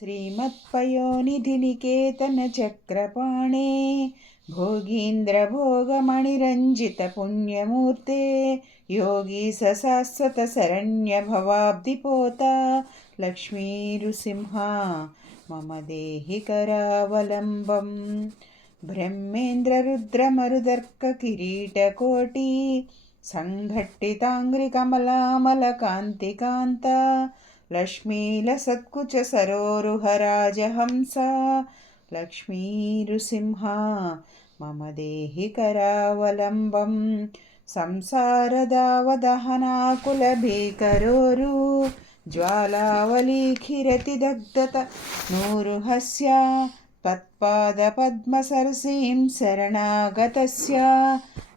श्रीमत्पयोनिधिनिकेतनचक्रपाणे भोगीन्द्रभोगमणिरञ्जितपुण्यमूर्ते योगी सशाश्वतशरण्यभवाब्धिपोता लक्ष्मीनृसिंहा मम देहि करावलम्बम्। ब्रह्मेन्द्ररुद्रमरुदर्ककिरीटकोटि सङ्घट्टिताङ्घ्रिकमलामलकान्तिकान्ता लक्ष्मीलसत्कुचसरोरुहराजहंसा लक्ष्मीनृसिंहा मम देहि करावलम्बम्। संसारदावदहनाकुलभीकरोरु ज्वालावलीखिरतिदग्धत नूरुहस्य त्वत्पादपद्मसरसीं शरणागतस्य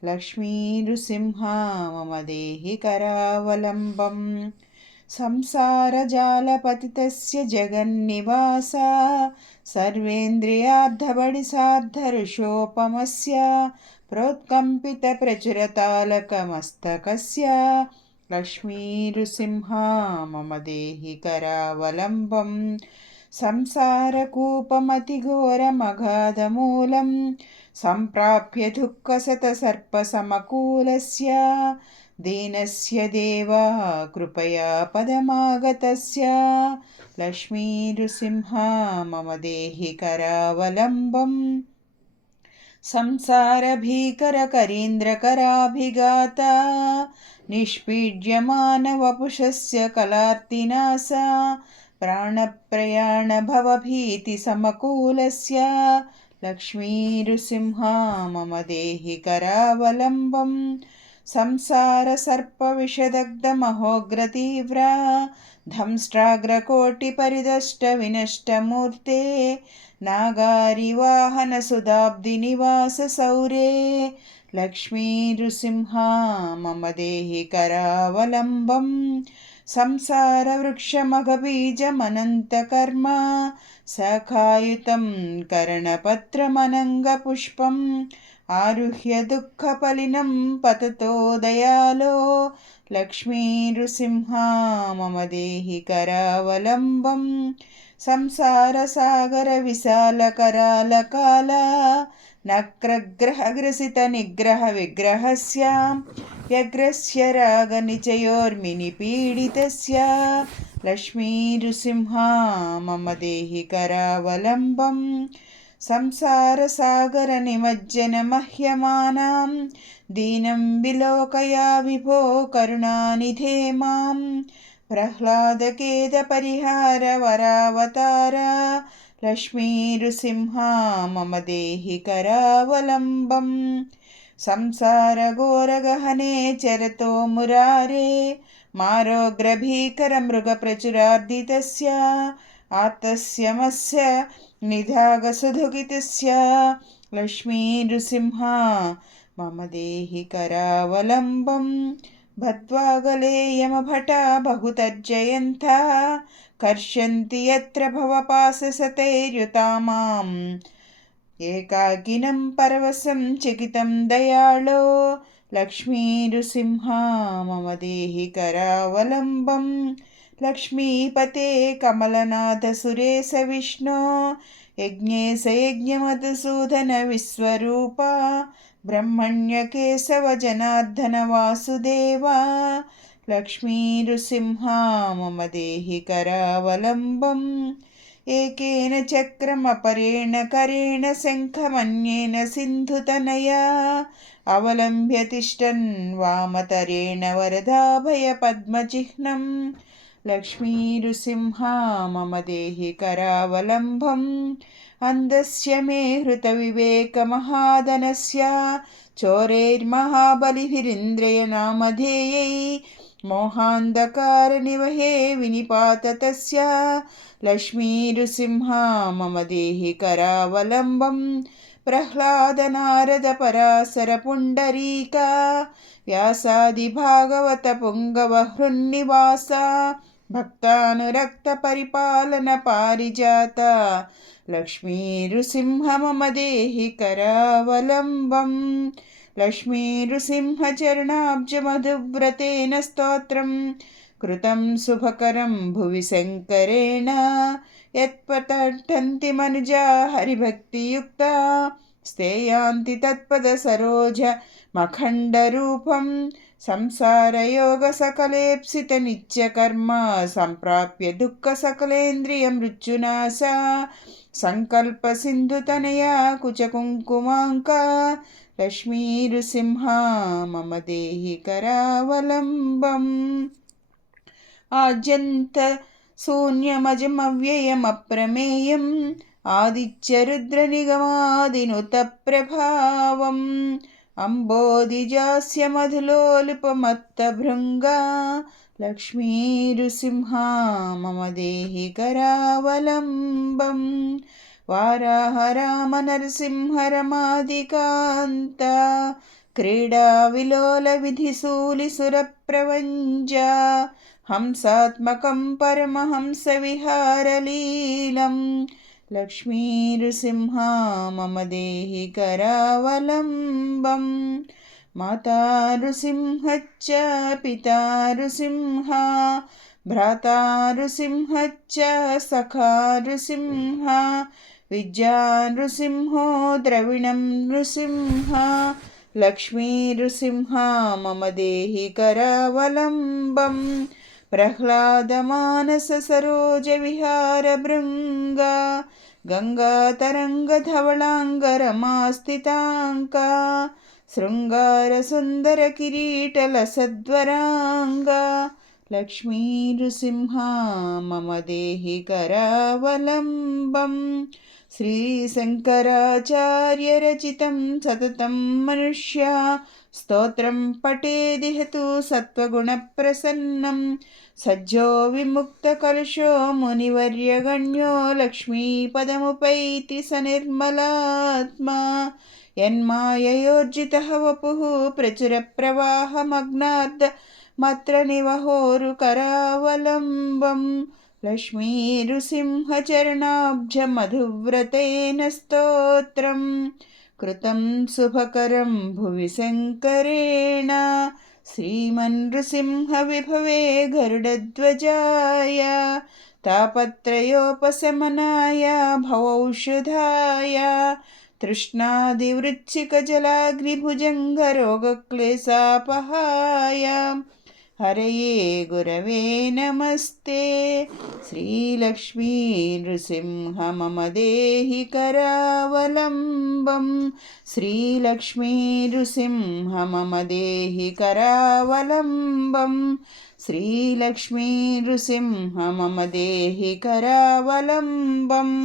लक्ष्मीनृसिंहा मम देहि करावलम्बम्। संसारजालपतितस्य जगन्निवास सर्वेन्द्रियार्धबडिसार्धऋषोपमस्य प्रोत्कम्पितप्रचुरतालकमस्तकस्य लक्ष्मीनृसिंहा मम देहि करावलम्बम्। संसारकूपमतिघोरमगाधमूलं सम्प्राप्य दुःखशतसर्पसमकूलस्य दीनस्य देवा कृपया पदमागतस्य लक्ष्मीनृसिंहा मम देहि करावलम्बम्। संसारभीकरकरीन्द्रकराभिघाता निष्पीड्यमानवपुषस्य कलार्तिनासा प्राणप्रयाणभवभीतिसमकूलस्य लक्ष्मीनृसिंहा मम देहि करावलम्बम्। संसारसर्पविषदग्धमहोग्रतीव्रा धंष्ट्राग्रकोटिपरिदष्टविनष्टमूर्ते नागारिवाहनसुधाब्धिनिवाससौरे लक्ष्मीनृसिंहा मम देहि करावलम्बम्। संसारवृक्षमघबीजमनन्तकर्म सखायुतं कर्णपत्रमनङ्गपुष्पम् आरुह्य दुःखफलिनं पततो दयालो लक्ष्मीनृसिंहा मम देहि करावलम्बम्। संसारसागरविशालकरालकाल नक्रग्रहग्रसितनिग्रहविग्रहस्य व्यग्रस्य रागनिचयोर्मिनिपीडितस्य लक्ष्मीनृसिंहा मम देहि करावलम्बम्। संसारसागरनिमज्जनमह्यमानां दीनं विलोकया विभो करुणानिधे मां। प्रह्लादखेदपरिहारवरावतार लक्ष्मीनृसिंहा मम देहि करावलम्बम्। संसारघोरगहने चरतो मुरारे मारोग्रभीकरमृगप्रचुरार्दितस्य आर्तस्य मत्स्य निधागसुधुकितस्य लक्ष्मीनृसिंहा मम देहि करावलम्बम्। भद्वागले यमभटा बहुतर्जयन्तः कर्षन्ति यत्र भवपाशशतैर्युतामाम्। एकाकिनं परवशं चकितं दयाळो लक्ष्मीनृसिंहा मम देहि करावलम्बम्। लक्ष्मीपते कमलनाथ सुरेश विष्णो यज्ञेश यज्ञमधुसूदन विश्वरूपा ब्रह्मण्यकेशव जनार्दन वासुदेवा लक्ष्मीनृसिंहा मम देहि करावलम्बम्। एकेन चक्रमपरेण करेण शङ्खमन्येन सिन्धुतनया अवलम्ब्य तिष्ठन् वामतरेण वरदाभयपद्मचिह्नं लक्ष्मीनृसिंहा मम देहि करावलम्बम्। अन्धस्य मे हृतविवेकमहाधनस्य चोरैर्महाबलिभिरिन्द्रियनामधेयै मोहान्धकारनिवहे विनिपाततस्य लक्ष्मीनृसिंहा मम देहि करावलम्बम्। प्रह्लादनारदपराशरपुण्डरीका व्यासादिभागवत पुङ्गवहृन्निवास भक्तानुरक्तपरिपालनपारिजात लक्ष्मीनृसिंह मम देहि करावलम्बम्। लक्ष्मीनृसिंहचरणाब्जमधुव्रतेन स्तोत्रं कृतं शुभकरं भुवि शङ्करेण यत्पठन्ति मनुजा हरिभक्तियुक्ता स्थेयान्ति तत्पदसरोजमखण्डरूपं संसारयोगसकलेप्सितनित्यकर्म सम्प्राप्य दुःखसकलेन्द्रियमृत्युनाशा सङ्कल्पसिन्धुतनया कुचकुङ्कुमाङ्का लक्ष्मीनृसिंहा मम देहि करावलम्बम्। आद्यन्त शून्यमजमव्ययमप्रमेयम् आदित्यरुद्रनिगमादिनुतप्रभावम् अम्बोधिजास्य मधुलोलुपमत्तभृङ्गा लक्ष्मीनृसिंहा मम देहि करावलम्बम्। वाराहरामनरसिंहरमादिकान्ता क्रीडाविलोलविधिशूलिसुरप्रवञ्जा हंसात्मकं परमहंसविहारलीलं लक्ष्मीनृसिंहा मम देहि करावलम्बम्। माता नृसिंहच्च पिता नृसिंहा भ्राता नृसिंहच्च सखा नृसिंहा विद्या नृसिंहो द्रविणं नृसिंहा लक्ष्मीनृसिंहा मम देहि करावलम्बम्। प्रह्लादमानससरोजविहारभृङ्गा गङ्गातरङ्गधवलाङ्गरमास्थिताङ्का शृङ्गारसुन्दरकिरीटलसद्वराङ्गा लक्ष्मीनृसिंहा मम देहि करावलम्बम्। श्रीशङ्कराचार्यरचितं सततं मनुष्या स्तोत्रं पठेदिहतु सत्त्वगुणप्रसन्नं सज्जो विमुक्तकलशो मुनिवर्यगण्यो लक्ष्मीपदमुपैति स निर्मलात्मा। यन्माययोर्जितः वपुः प्रचुरप्रवाहमग्नार्धमत्र निवहोरुकरावलम्बम्। लक्ष्मीनृसिंहचरणाब्जमधुव्रतेन स्तोत्रं कृतं शुभकरं भुवि शङ्करेण श्रीमन्नृसिंहविभवे गरुडध्वजाय तापत्रयोपशमनाय भवौषधाय तृष्णादिवृच्छिकजलाग्निभुजङ्गरोगक्लेशापहाय हरये गुरवे नमस्ते। श्रीलक्ष्मीनृसिंह मम देहि करावलम्बम्। श्रीलक्ष्मीनृसिंह मम देहि करावलम्बम्। श्रीलक्ष्मीनृसिंह मम देहि करावलम्बम्।